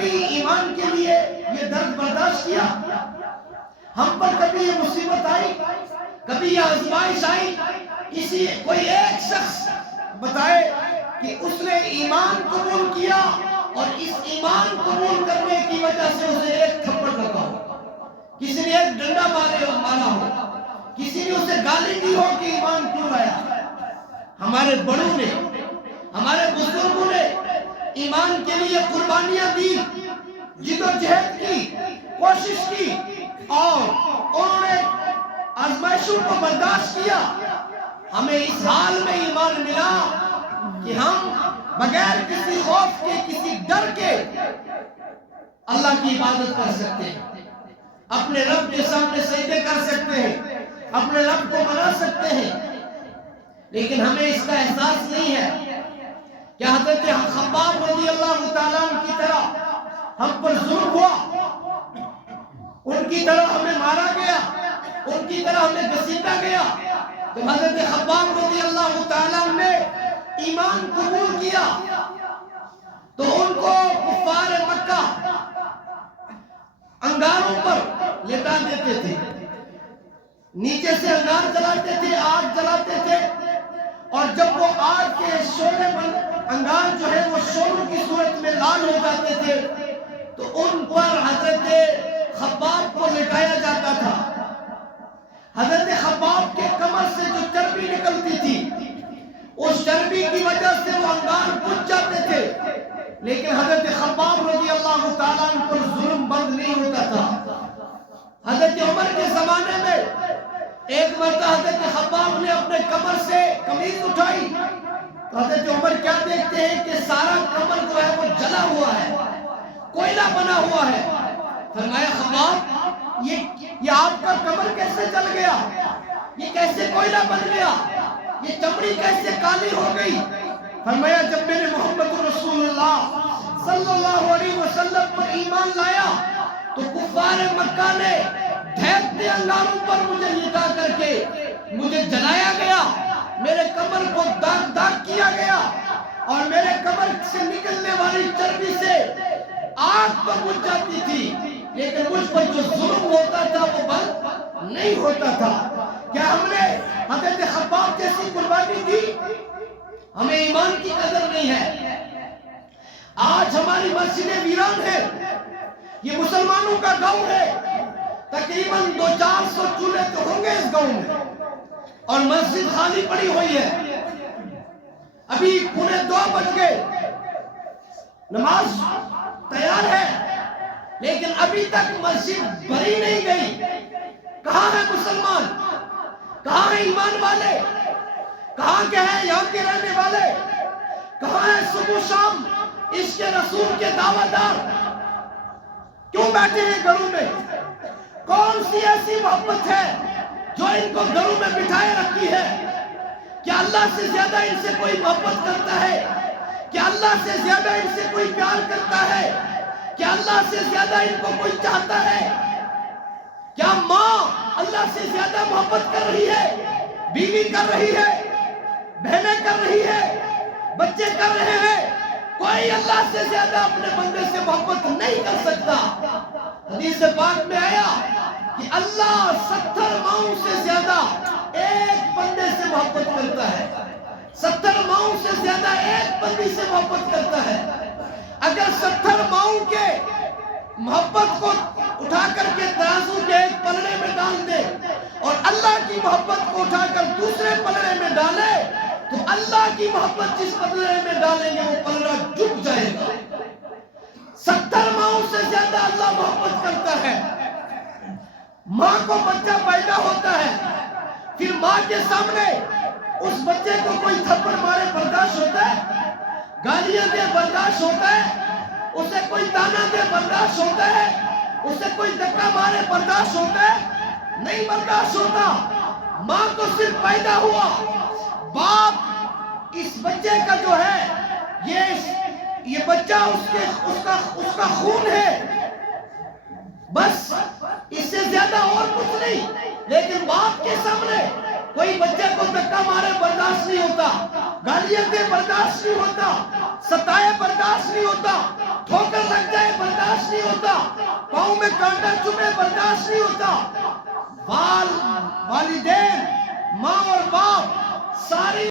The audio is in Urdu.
کبھی ایمان کے لیے یہ درد برداشت کیا؟ ہم پر کبھی یہ مصیبت آئی؟ کبھی یہ آزمائش آئی؟ کوئی ایک شخص بتائے کہ اس نے ایمان قبول کیا اور اس ایمان قبول کرنے کی وجہ سے اسے ایک تھپڑ لگا ہو، کسی نے ایک ڈنڈا مارا ہو، کسی نے اسے گالی دی ہو کہ ایمان کیوں لایا؟ ہمارے بڑوں نے، ہمارے بزرگوں نے ایمان کے لیے قربانیاں دی، جدوجہد کی، کوشش کی، اور انہوں نے آزمائشوں کو برداشت کیا۔ ہمیں اس حال میں ایمان ملا کہ ہم بغیر کسی خوف کے، کسی ڈر کے اللہ کی عبادت کر سکتے ہیں، اپنے رب کے سامنے سجدے کر سکتے ہیں، اپنے رب کو منا سکتے ہیں۔ لیکن ہمیں اس کا احساس نہیں ہے کہ حضرت خباب رضی اللہ تعالیٰ عنہ کی طرح ہم پر ظلم ہوا، ان کی طرح ہمیں مارا گیا، ان کی طرح ہمیں گھسیٹا گیا۔ جب حضرت خباب رضی اللہ تعالیٰ عنہ نے ایمان قبول کیا تو ان کو کفار مکہ انگاروں پر لٹا دیتے تھے، نیچے سے انگار جلاتے تھے، آگ جلاتے تھے، اور جب وہ آگ کے شعلے پر انگار جو ہے وہ شعلوں کی صورت میں لال ہو جاتے تھے تو ان پر حضرت خباب کو لٹایا جاتا تھا۔ حضرت خباب کے کمر سے جو چربی نکلتی تھی، اس چربی کی وجہ سے وہ انگار بجھ جاتے تھے، لیکن حضرت خباب رضی اللہ تعالیٰ عنہ پر ظلم بند نہیں ہوتا تھا۔ حضرت عمر کے زمانے میں ایک مرتبہ حضرت خباب نے اپنے کمر سے قمیض اٹھائی تو حضرت عمر کیا دیکھتے ہیں کہ سارا کمر جو ہے وہ جلا ہوا ہے، کوئلہ بنا ہوا ہے۔ فرمایا خباب یہ آپ کا کمر کیسے جل گیا، یہ کیسے کوئلہ بن گیا، یہ چمڑی کیسے کالی ہو گئی؟ فرمایا جب میں نے محمد رسول اللہ صلی اللہ علیہ وسلم پر ایمان لایا تو کفار مکہ نے ڈھیکتے انگاروں پر مجھے لٹا کر کے مجھے جلایا گیا، میرے کمر کو داغ داغ کیا گیا، اور میرے کمر سے نکلنے والی چربی سے آگ پر بجھ جاتی تھی، لیکن مجھ پر جو ظلم ہوتا تھا وہ بند نہیں ہوتا تھا۔ کیا ہم نے حضرت خباب جیسی قربانی دی؟ ہمیں ایمان کی قدر نہیں ہے۔ آج ہماری مسجدیں ویران ہے، یہ مسلمانوں کا گاؤں ہے، تقریباً 200-400 چولہے تو ہوں گے اس گاؤں میں، اور مسجد خالی پڑی ہوئی ہے۔ ابھی 1:45 بج گئے، نماز تیار ہے، لیکن ابھی تک مسجد بھری نہیں گئی۔ کہاں ہے مسلمان؟ کہاں ہے ایمان والے؟ کہاں کے ہیں یہاں کے رہنے والے؟ کہاں ہے صبح شام عشق رسول کے دعوت دار؟ کیوں بیٹھے ہیں گھروں میں؟ کون سی ایسی محبت ہے جو ان کو گھروں میں بٹھائے رکھی ہے؟ کیا اللہ سے زیادہ ان سے کوئی محبت کرتا ہے؟ کیا اللہ سے زیادہ ان سے کوئی پیار کرتا ہے؟ کیا اللہ سے زیادہ ان کو کوئی چاہتا ہے؟ کیا ماں اللہ سے زیادہ محبت کر رہی ہے؟ بیوی کر رہی ہے، بہنیں کر رہی ہے، بچے کر رہے ہیں۔ کوئی اللہ سے زیادہ اپنے بندے سے محبت نہیں کر سکتا۔ حدیث پاک میں آیا کہ اللہ 70 ماؤں سے زیادہ ایک بندے سے محبت کرتا ہے، 70 ماؤں سے زیادہ ایک بندی سے محبت کرتا ہے۔ اگر 70 ماؤں کے محبت کو اٹھا کر کے ترازو کے ایک پلڑے میں ڈال دے اور اللہ کی محبت کو اٹھا کر دوسرے پلڑے میں ڈالے تو اللہ کی محبت جس پلڑے میں ڈالیں گے وہ پلڑا جھک جائے گا۔ 70 ماؤں سے زیادہ اللہ محبت کرتا ہے۔ ماں کو بچہ پیدا ہوتا ہے، پھر ماں کے سامنے اس بچے کو کوئی تھپڑ مارے برداشت ہوتا ہے؟ گالیاں دے برداشت ہوتا ہے؟ اسے کوئی تانا دے برداشت ہوتا ہے؟ اسے کوئی دھکا مارے برداشت ہوتا ہے؟ نہیں برداشت ہوتا۔ ماں کو صرف پیدا ہوا، باپ اس بچے کا جو ہے یہ بچہ اس کا خون ہے، بس اس سے زیادہ اور کچھ نہیں۔ لیکن باپ کے سامنے کوئی بچے کو دھکا مارے برداشت نہیں ہوتا، گالیاں دے برداشت نہیں ہوتا، ستائے برداشت نہیں ہوتا، ٹھوکر لگ جائے برداشت برداشت نہیں ہوتا، پاؤں میں کانٹا چبھے برداشت نہیں ہوتا۔ والدین، ماں اور باپ ساری